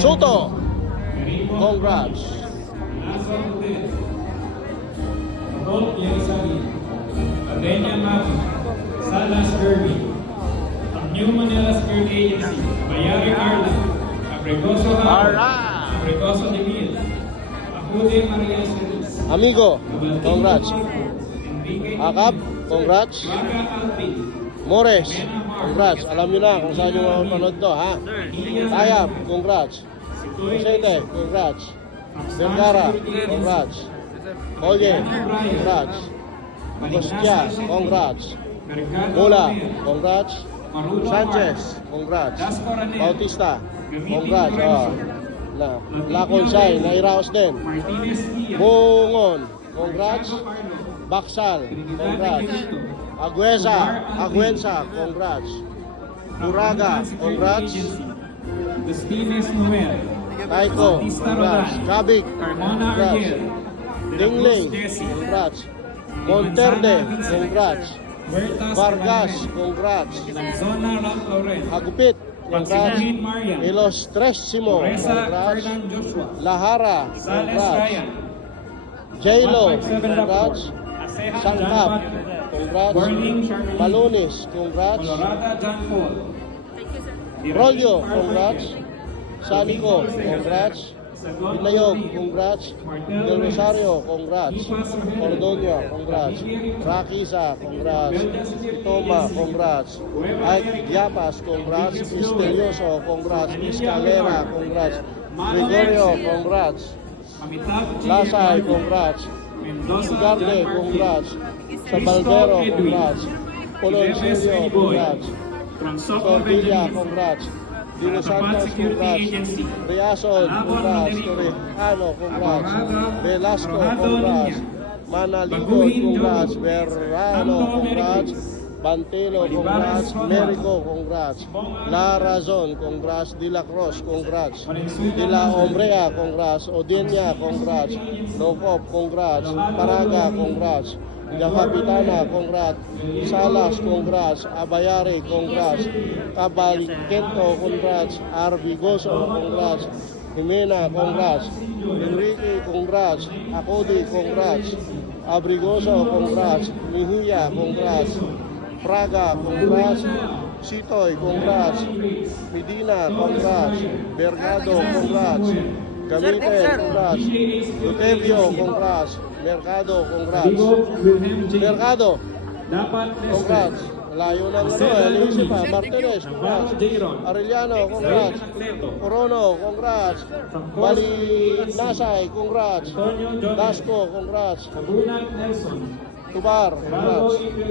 Soto, congrats. Adenia Mavi, Salas Kirby, New Manila Security Agency, Bayari Arla, Abregoso Alright. Abregoso de Mil, Acude Maria Celis, Amigo, congrats. Enrique Akap, congrats. Raga Alpin, Mores, congrats. Alam nyo na kung saan nyo mapanood to, ha? Tayab, congrats. Vicente, congrats. Vergara, congrats. Oye, congrats. Agostia, congrats. Mula, congrats. Sanchez, congrats. Bautista, congrats. Lakonsay, nairaos din. Bungon, congrats. Baksal, congrats. Aguenza, congrats. Buraga, congrats. Destines Noel, Taiko, congrats. Kabik, Carmona congrats. Ariel, Dingling, congrats. Monterde, congrats. Huertas Vargas, congrats. Zona Ram Lauren, Agupit, congrats. Pagsipin Marian, Ilostresimo, Reza congrats. Fernan Joshua, Lahara, Sales congrats. Ryan, J-Lo, 157 congrats. Aseha Sangkap, John congrats. Burning Charmaine, Malunis, congrats. Colorada John Paul, Rolyo, congrats. Sanico, congrats. Pinayog, congrats. Del Rosario, congrats. Ordoño, congrats. Rakisa, congrats. Toma, congrats. Ike Diapas, congrats. Misterioso, congrats. Escalera, congrats. Gregorio, congrats. Amitab Lasay, congrats. Mendoza Ugarte, John Martin, congrats. Cristo Sabaldero, Edwin, congrats. Polonsilio, Boy, congrats. Transop Tortilla, Evangelista, congrats. Dino Atapat Santos, Security congrats. Agency, Riason, Alabor congrats. Rodrigo, Torrejano, congrats. Abarrado, Velasco, Abarrado congrats. Linya, Manaligo, Baguhin, congrats. Joe. Verrano, Anto, congrats. Mericus. Bantelo, Olivares, congrats. Juan. Merico, congrats. La Razon, congrats. De La Cruz, congrats. Valenzuela, De La Ombrea, congrats. Odenia, congrats. Lokop, congrats. Paraga, congrats. La Capitana, congrats. Salas, congrats. Abayari, congrats. Cabalquento, congrats. Arbigoso, congrats. Jimena, congrats. Enrique, congrats. Acodi, congrats. Abrigoso, congrats. Mejia, congrats. Fraga, congrats. Sitoy, congrats. Medina, congrats. Bergado, congrats. Gamite, congrats. Eusebio, congrats. Mercado, congrats. Vigo Wilhelm J. Mercado, Dapat Lester, congrats. Layo ng Eliseo pa. Martinez, congrats. Navarro J. Ron, Arellano, Zayn congrats. Anacleto, Corono, congrats. Francos, Bali Nasay, congrats. Antonio Jordan, Dasco, congrats. Tabunan Nelson, Tubar, Geraldo congrats. Ipil